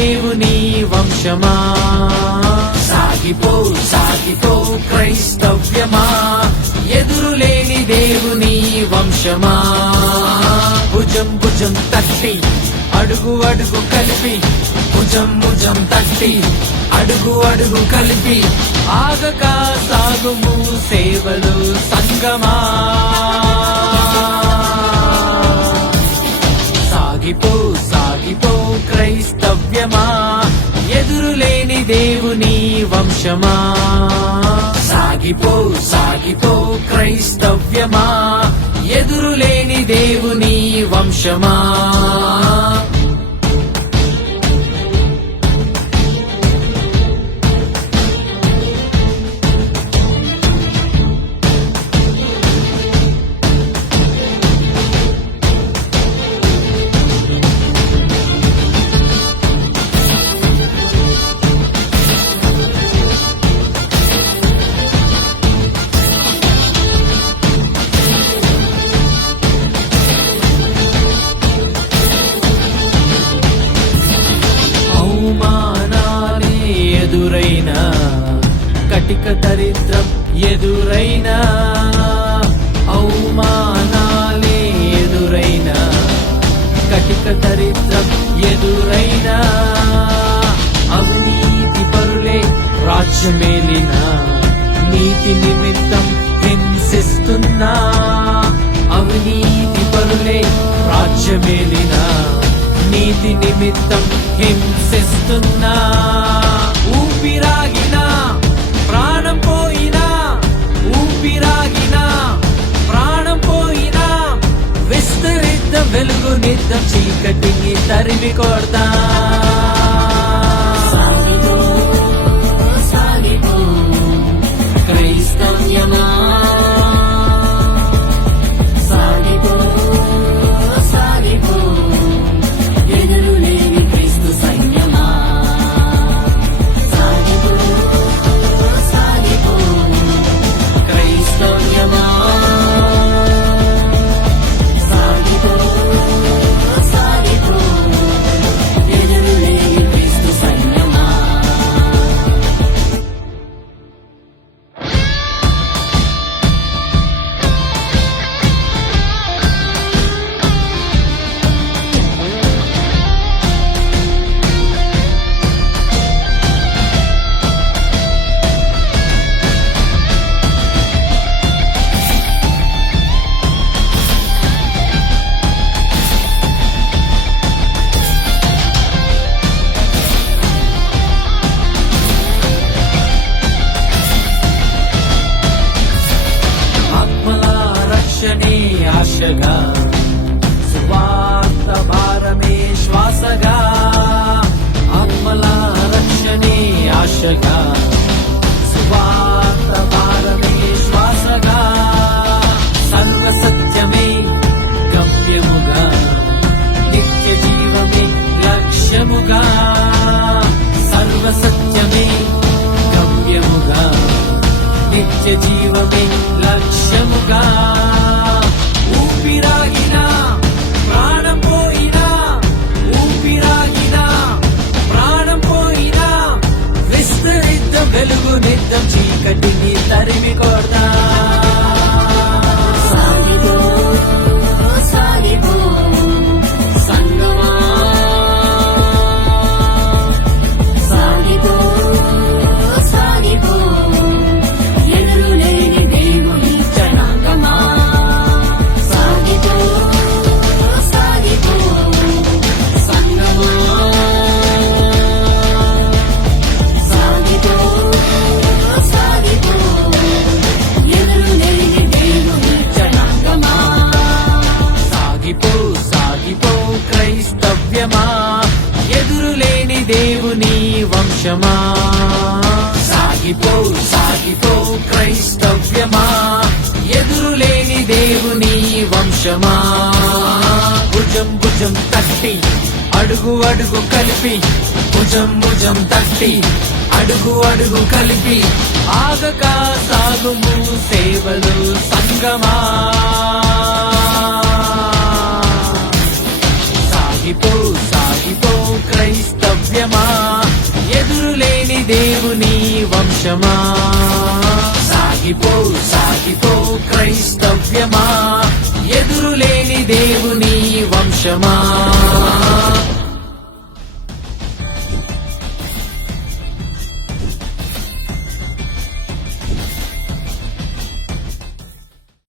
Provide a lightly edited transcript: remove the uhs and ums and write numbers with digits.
దేవుని వంశమా, సాగిపో సాగిపో క్రైస్తవ్యమా, ఎదురులేని దేవుని వంశమా. భుజం భుజం తట్టి అడుగు అడుగు కలిపి, భుజం భుజం తట్టి అడుగు అడుగు కలిపి, ఆగక సాగుము సేవలు సంగమా. సాగిపో సాగిపో క్రైస్తవ్యమా, ఎదురులేని దేవుని వంశమా. సాగిపో సాగిపో క్రైస్తవ్యమా, ఎదురులేని దేవుని వంశమా. అవమానాలే ఎదురైనా, కటిక దరిద్రం ఎదురైనా, అవమానాలే ఎదురైనా, కటిక దరిద్రం ఎదురైనా, అవినీతి పరులే రాజ్యమేలిన, నీతి నిమిత్తం హింసిస్తున్నా, అవినీతి పరులే రాజ్యమేలిన, నీతి నిమిత్తం హింసిస్తున్నా. ఊపిరాగినా ప్రాణం పోయినా, ఊపిరాగినా ప్రాణం పోయినా, విస్తరిద్దాం వెలుగునిద్దాం, చీకటిని తరిమి కొడతా. క్రైస్తవ్యమా, ఆశగా, సువార్త భారమే శ్వాసగా, ఆత్మల రక్షణే ఆశగా, సువార్త భారమే శ్వాసగా, సర్వ సత్యమే గమ్యముగా, నిత్య జీవమే లక్ష్యముగా, సర్వ సత్యమే గమ్యముగా, నిత్య జీవమే లక్ష్యముగా. ఊపిరాగినా ప్రాణం పోయినా, ఊపిరాగినా ప్రాణం పోయినా, విస్తరిద్దాం వెలుగునిద్దాం, చీకటిని తరిమి కొడతా. సాగిపో సాగిపో సంగమా, సాగిపో సాగిపో ఎదురులేని దేవుని జనాంగమా. క్రైస్తవ్యమా, ఎదురులేని దేవుని వంశమా. సాగిపో సాగిపో క్రైస్తవ్యమా, ఎదురులేని దేవుని వంశమా. భుజం భుజం తట్టి అడుగు అడుగు కలిపి, భుజం భుజం తట్టి అడుగు అడుగు కలిపి, ఆగక సాగుము సేవలు సంగమా. సాగిపో సాగిపో క్రైస్తవ్యమా, క్రైస్తవ్యమా ఎదురులేని దేవుని వంశమా సాగిపో సాగిపో క్రైస్తవ్యమా ఎదురులేని దేవుని వంశమా